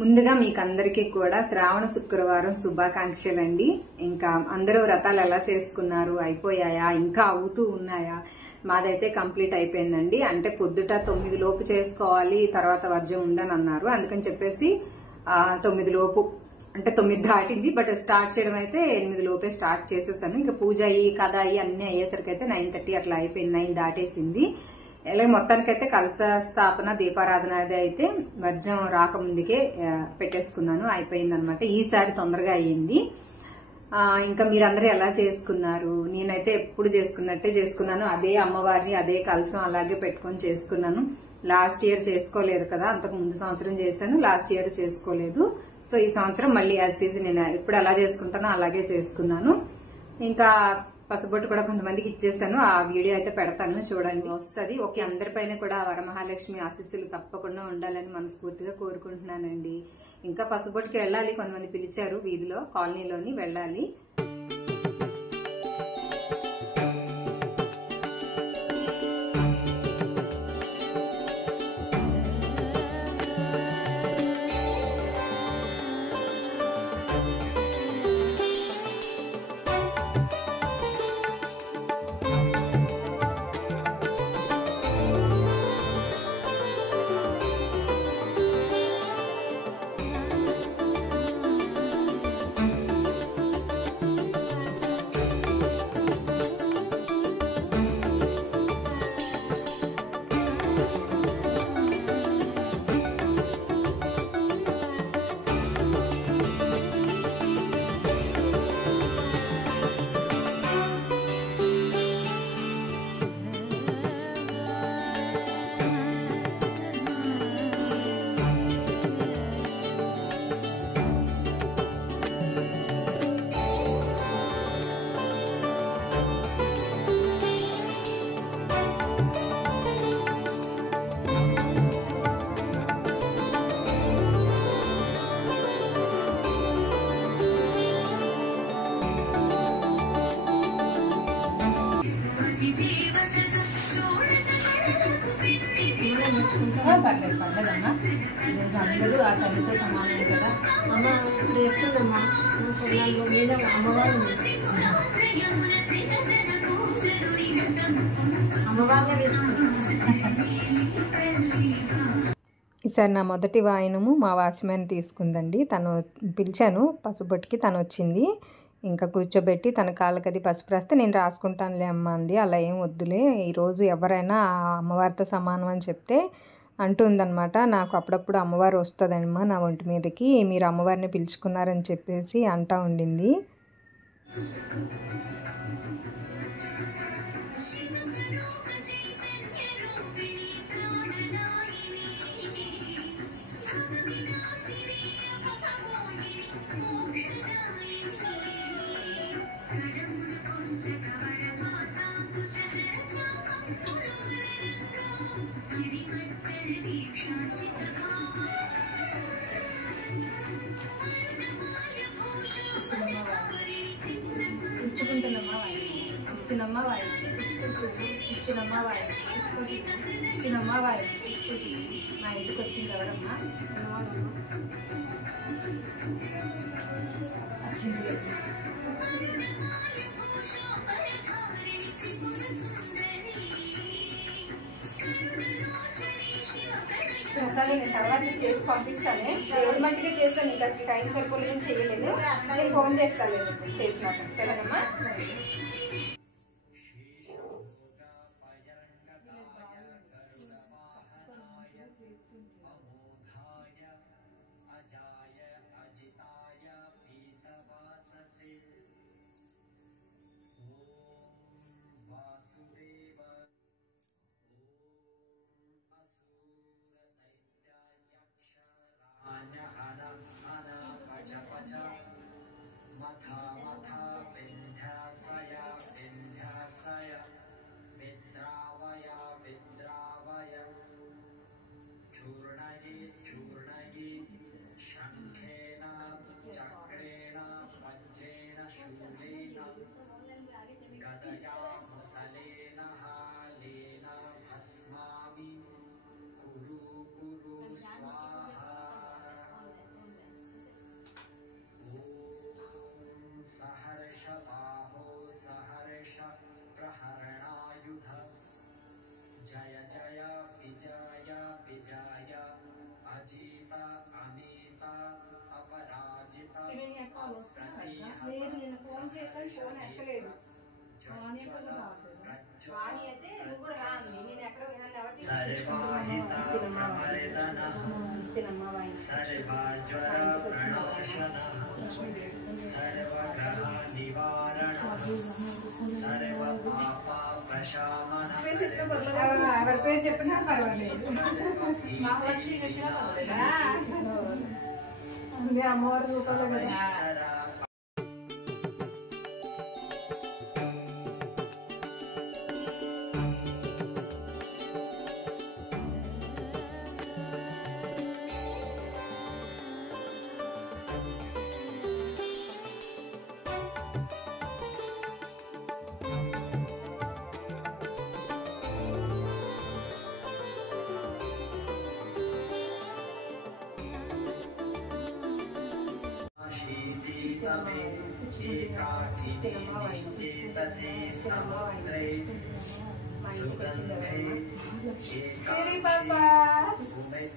ముందుగా మీకు అందరికీ కూడా శ్రావణ శుక్రవారం శుభాకాంక్షలండి. ఇంకా అందరూ వ్రతాలు ఎలా చేసుకున్నారు, అయిపోయాయా, ఇంకా అవుతూ ఉన్నాయా? మాదైతే కంప్లీట్ అయిపోయిందండి. అంటే పొద్దుట 9 లోపు చేసుకోవాలి, తర్వాత వర్జం ఉందని అన్నారు. అందుకని చెప్పేసి 9 లోపు అంటే 9 దాటింది. బట్ స్టార్ట్ చేయడం అయితే 8 లోపే స్టార్ట్ చేసేసాను. ఇంకా పూజ అయ్యి కథ అయ్యి అన్ని అయ్యేసరికి అయితే 9:30 అట్లా అయిపోయింది, 9 దాటేసింది. అలాగే మొత్తానికైతే కలశ స్థాపన దీపారాధన అది అయితే వర్జం రాకముందుకే పెట్టేసుకున్నాను, అయిపోయింది అనమాట. ఈసారి తొందరగా అయ్యింది. ఇంకా మీరందరూ ఎలా చేసుకున్నారు? నేనైతే ఎప్పుడు చేసుకున్నట్టే చేసుకున్నాను. అదే అమ్మవారిని అదే కలశం అలాగే పెట్టుకొని చేసుకున్నాను. లాస్ట్ ఇయర్ చేసుకోలేదు కదా, అంతకు ముందు సంవత్సరం చేశాను, లాస్ట్ ఇయర్ చేసుకోలేదు. సో ఈ సంవత్సరం మళ్ళీ యాజ్ టీజ్ నేను ఎప్పుడు ఎలా చేసుకుంటానో అలాగే చేసుకున్నాను. ఇంకా పసుబొట్టు కూడా కొంతమందికి ఇచ్చేసాను, ఆ వీడియో అయితే పెడతాను, చూడండి, వస్తుంది. ఓకే, అందరిపైన కూడా వరమహాలక్ష్మి ఆశీస్సులు తప్పకుండా ఉండాలని మనస్ఫూర్తిగా కోరుకుంటున్నానండి. ఇంకా పసుబొట్టుకి వెళ్ళాలి, కొంతమంది పిలిచారు, వీధిలో కాలనీలోని వెళ్ళాలి. పర్లేదు పర్లేదమ్మా, ఈరోజు అందరూ ఆ తల్లితో సమానం కదా అమ్మ. ఇప్పుడు ఎట్లుందమ్మా, మీద అమ్మవారు అమ్మవారిని ఈసారి నా మొదటి వాయనము మా వాచ్మెన్ తీసుకుందండి. తను పిలిచాను పసుబొట్టుకి, తను వచ్చింది. ఇంకా కూర్చోబెట్టి తన కాళ్ళకది పసుపు రాస్తే నేను రాసుకుంటానులే అమ్మ అంది. అలా ఏం వద్దులే, ఈరోజు ఎవరైనా అమ్మవారితో సమానం అని చెప్తే అంటుందన్నమాట. నాకు అప్పుడప్పుడు అమ్మవారు వస్తుందమ్మా నా ఒంటి మీదకి, మీరు అమ్మవారిని పిలుచుకున్నారని చెప్పేసి అంటా ఉండింది. ఇస్తున్నమ్మా వాయి, ఇస్తున్నమ్మా వాయి, ఇస్తున్నమ్మా వాయి. మా ఇంటికి వచ్చింది ఎవరమ్మా? ప్రసాదం నేను తర్వాత చేసి పంపిస్తాను. దేవుడి మట్టిగా చేస్తాను, ఇంకా టైం సరిపోలేదని చేయలేదు. నేను ఫోన్ చేస్తాను చేసినాక, సరేనమ్మా? లేదు, నిన్న ఫోన్ చేశాను, ఫోన్ ఎక్కలేదు. వాణి అయితే నువ్వు కూడా రా అంది. నేను ఎక్కడ నన్ను ఎవరు ఇస్తేనమ్మా వాయిని ఎవరి పేరు చెప్పినా పర్వాలేదు. అమ్మవారి రూపాయలు కదా.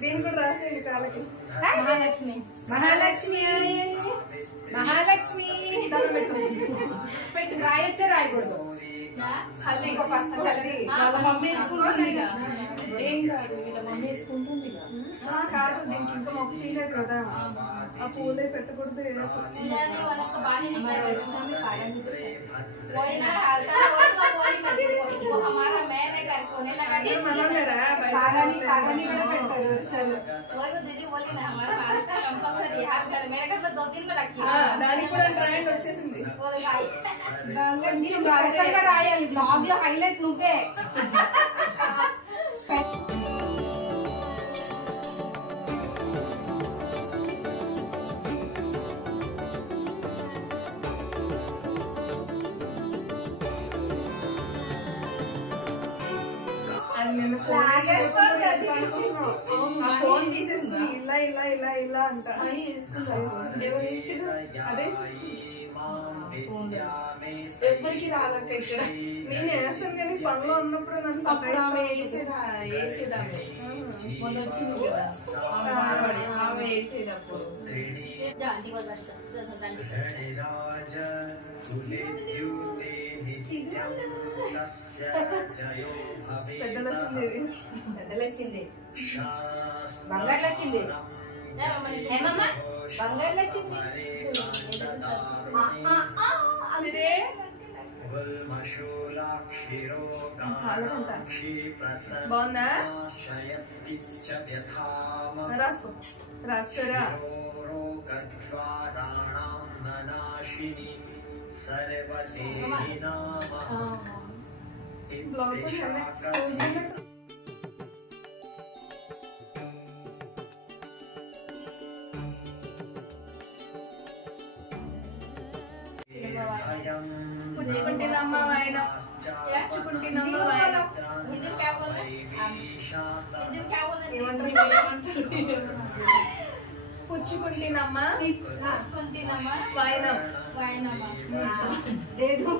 దీని కూడా రాసేది కాళ్ళకి. మహాలక్ష్మి మహాలక్ష్మి మహాలక్ష్మి పెట్టి రాయొచ్చా రాయకూడదు. ఇంకో పసుపు కలది మమ్మీ వేసుకుంటుంది. ఏం కాదు, వీళ్ళ మమ్మీ వేసుకుంటుంది. కాదు, దీనికి ఇంకా మొక్క తీయలేదు కదా, ఆ పూలే పెట్టకూడదు. దానికి కూడా ట్రెండ్ వచ్చేసింది. స్పెషల్ గా రాయాలి, బ్లాగ్ లో హైలైట్ నువ్వే. ఫోన్ తీసేసింది. ఇలా ఇలా ఇలా ఇలా అంట. ఎవరికి రాదక్క ఇక్కడ. నేను వేస్తాను కానీ పనిలో ఉన్నప్పుడు నన్ను వేసేదామే. మొన్న వచ్చింది కదా ఆమె వేసేది అప్పుడు. పెద్దలు వచ్చింది, పెద్దలు వచ్చింది, బంగారు వచ్చింది, బంగారు వచ్చింది. బాగుందా? రాసుకో, రాస్తారా? బ్లౌజ్ పుచ్చుకుంటున్నమ్మా వాయన, పుచ్చుకుంటున్నమ్మా వాయన. పుచ్చుకుంటున్నమ్మా వాయనం. లేదు,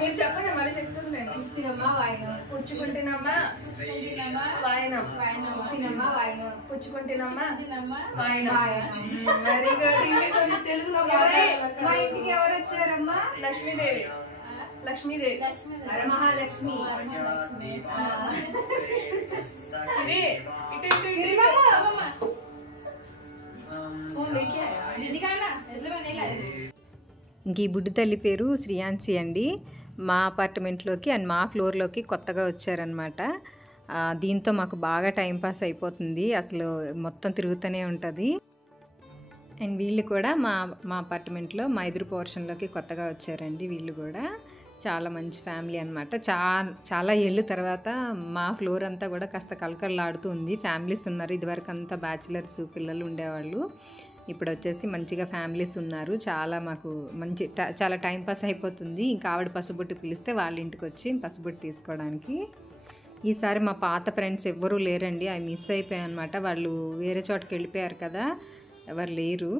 మీరు చెప్పండి, మళ్ళీ చెప్తున్నాను. ఇస్తేనమ్మా వాయనం, పుచ్చుకుంటున్నమ్మా వాయనం, ఇస్తేనమ్మా వాయనం, పుచ్చుకుంటున్నమ్మా వాయనం. Very good. తెలుగులో మా ఇంటికి ఎవరు వచ్చారమ్మా? లక్ష్మీదేవి, లక్ష్మీదేవి, వరమహాలక్ష్మి. సిరి, ఇటు ఇటు ఇటు. ఇంక ఈ బుడ్డి తల్లి పేరు శ్రీయాన్సి అండి. మా అపార్ట్మెంట్లోకి అండ్ మా ఫ్లోర్లోకి కొత్తగా వచ్చారనమాట. దీంతో మాకు బాగా టైంపాస్ అయిపోతుంది, అసలు మొత్తం తిరుగుతూనే ఉంటుంది. అండ్ వీళ్ళు కూడా మా అపార్ట్మెంట్లో మా ఎదురు పోర్షన్లోకి కొత్తగా వచ్చారండి. వీళ్ళు కూడా చాలా మంచి ఫ్యామిలీ అనమాట. చాలా ఏళ్ళ తర్వాత మా ఫ్లోర్ అంతా కూడా కాస్త కలకలలాడుతుంది. ఫ్యామిలీస్ ఉన్నారు, ఇదివరకు అంతా బ్యాచిలర్స్ పిల్లలు ఉండేవాళ్ళు. ఇప్పుడు వచ్చేసి మంచిగా ఫ్యామిలీస్ ఉన్నారు. మాకు చాలా టైంపాస్ అయిపోతుంది. ఇంకా ఆవిడ పసుబొట్టు పిలిస్తే వాళ్ళ ఇంటికి వచ్చి పసుబొట్టు తీసుకోవడానికి. ఈసారి మా పాత ఫ్రెండ్స్ ఎవ్వరూ లేరండి, అవి మిస్ అయిపోయాయి అనమాట. వాళ్ళు వేరే చోటుకి వెళ్ళిపోయారు కదా, ఎవరు లేరు.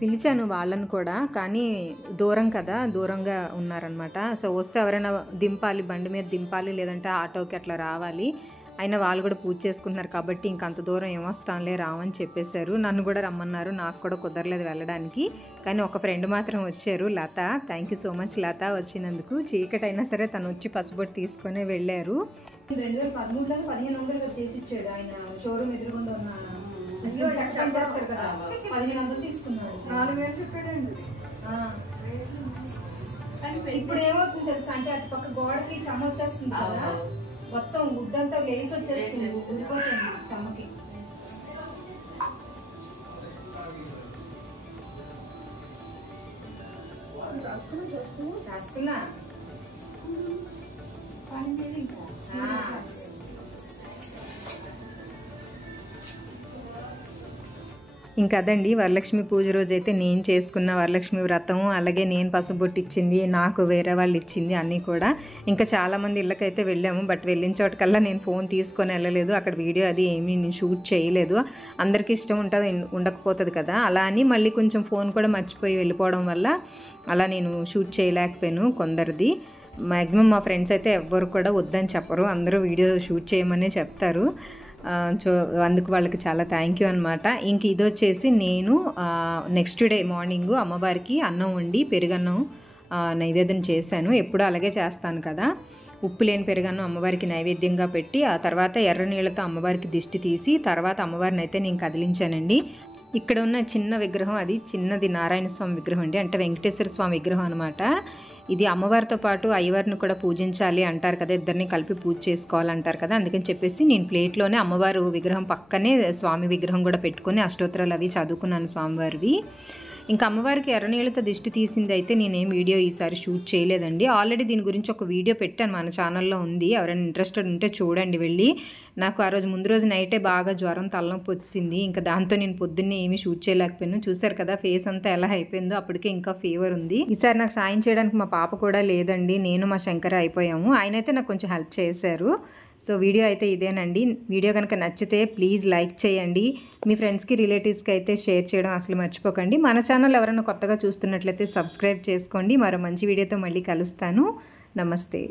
పిలిచాను వాళ్ళను కూడా, కానీ దూరంగా ఉన్నారనమాట. సో వస్తే ఎవరైనా దింపాలి, బండి మీద దింపాలి, లేదంటే ఆటోకి అట్లా రావాలి. అయినా వాళ్ళు కూడా పూజ చేసుకుంటున్నారు కాబట్టి ఇంక అంత దూరం ఏమొస్తానులే రామని చెప్పేశారు. నన్ను కూడా రమ్మన్నారు, నాకు కూడా కుదరలేదు వెళ్ళడానికి. కానీ ఒక ఫ్రెండ్ మాత్రం వచ్చారు, లత. థ్యాంక్ యూ సో మచ్ లత వచ్చినందుకు. చీకటైనా సరే తను వచ్చి పసుబొట్టు తీసుకొని వెళ్ళారు. 2013లో 1500 చేసి ఇచ్చాడు ఆయన. షోరూమ్ ఎదురుగుండా ఉన్నాను చేస్తారు కదా, 1500 తీసుకున్నాడు. 4000 చెప్పాడండి. ఇప్పుడు ఏమవుతుంది తెలుసా అంటే అటు పక్క గోడకి చెమ్మ వచ్చేస్తుంది కదా, మొత్తం గుడ్డంతా లేసి వచ్చేస్తుంది, ఊడిపోతుంది చెమ్మకి. రాసుకున్నా ఇంకా అదండి వరలక్ష్మి పూజ రోజు అయితే నేను చేసుకున్న వరలక్ష్మి వ్రతం, అలాగే నేను పసుబొట్టు ఇచ్చింది, నాకు వేరే వాళ్ళు ఇచ్చింది అన్నీ కూడా. ఇంకా చాలామంది ఇళ్ళకైతే వెళ్ళాము, బట్ వెళ్ళిన చోటకల్లా నేను ఫోన్ తీసుకొని వెళ్ళలేదు. అక్కడ వీడియో అది ఏమీ నేను షూట్ చేయలేదు. అందరికీ ఇష్టం ఉంటుంది ఉండకపోతుంది కదా, అలా అని మళ్ళీ కొంచెం ఫోన్ కూడా మర్చిపోయి వెళ్ళిపోవడం వల్ల అలా నేను షూట్ చేయలేకపోయాను. కొందరిది మ్యాక్సిమం మా ఫ్రెండ్స్ అయితే ఎవ్వరు కూడా వద్దని చెప్పరు, అందరూ వీడియో షూట్ చేయమనే చెప్తారు. సో అందుకు వాళ్ళకి చాలా థ్యాంక్ యూ అనమాట. ఇంక ఇది వచ్చేసి నేను నెక్స్ట్ డే మార్నింగ్ అమ్మవారికి అన్నం వండి పెరుగన్నం నైవేద్యం చేశాను. ఎప్పుడూ అలాగే చేస్తాను కదా. ఉప్పు లేని పెరుగన్నం అమ్మవారికి నైవేద్యంగా పెట్టి ఆ తర్వాత ఎర్ర నీళ్ళతో అమ్మవారికి దిష్టి తీసి తర్వాత అమ్మవారిని అయితే నేను కదిలించానండి. ఇక్కడ ఉన్న చిన్న విగ్రహం, అది చిన్నది నారాయణ స్వామి విగ్రహం అండి, అంటే వెంకటేశ్వర స్వామి విగ్రహం అనమాట. ఇది అమ్మవారితో పాటు అయ్యవారిని కూడా పూజించాలి అంటారు కదా, ఇద్దరిని కలిపి పూజ చేసుకోవాలంటారు కదా, అందుకని చెప్పేసి నేను ప్లేట్లోనే అమ్మవారు విగ్రహం పక్కనే స్వామి విగ్రహం కూడా పెట్టుకొని అష్టోత్తరాలు అవి చదువుకున్నాను స్వామివారివి. ఇంకా అమ్మవారికి ఎర్రనీళ్ళతో దిష్టి తీసింది అయితే నేనేం వీడియో ఈసారి షూట్ చేయలేదండి. ఆల్రెడీ దీని గురించి ఒక వీడియో పెట్టాను, మన ఛానల్లో ఉంది, ఎవరైనా ఇంట్రెస్టెడ్ ఉంటే చూడండి వెళ్ళి. నాకు ఆ రోజు ముందు రోజు నైటే బాగా జ్వరం తలనొప్పి వచ్చింది, ఇంకా దాంతో నేను పొద్దున్నే ఏమీ షూట్ చేయలేకపోయాను. చూసారు కదా ఫేస్ అంతా ఎలా అయిపోయిందో, అప్పటికే ఇంకా ఫీవర్ ఉంది. ఈసారి నాకు సాయం చేయడానికి మా పాప కూడా లేదండి, నేను మా శంకర అయిపోయాము. ఆయన అయితే నాకు కొంచెం హెల్ప్ చేశారు. సో వీడియో అయితే ఇదేనండి. వీడియో కనుక నచ్చితే ప్లీజ్ లైక్ చేయండి, మీ ఫ్రెండ్స్కి రిలేటివ్స్కి అయితే షేర్ చేయడం అసలు మర్చిపోకండి. మన ఛానల్ ఎవరైనా కొత్తగా చూస్తున్నట్లయితే సబ్స్క్రైబ్ చేసుకోండి. మరో మంచి వీడియోతో మళ్ళీ కలుస్తాను. నమస్తే.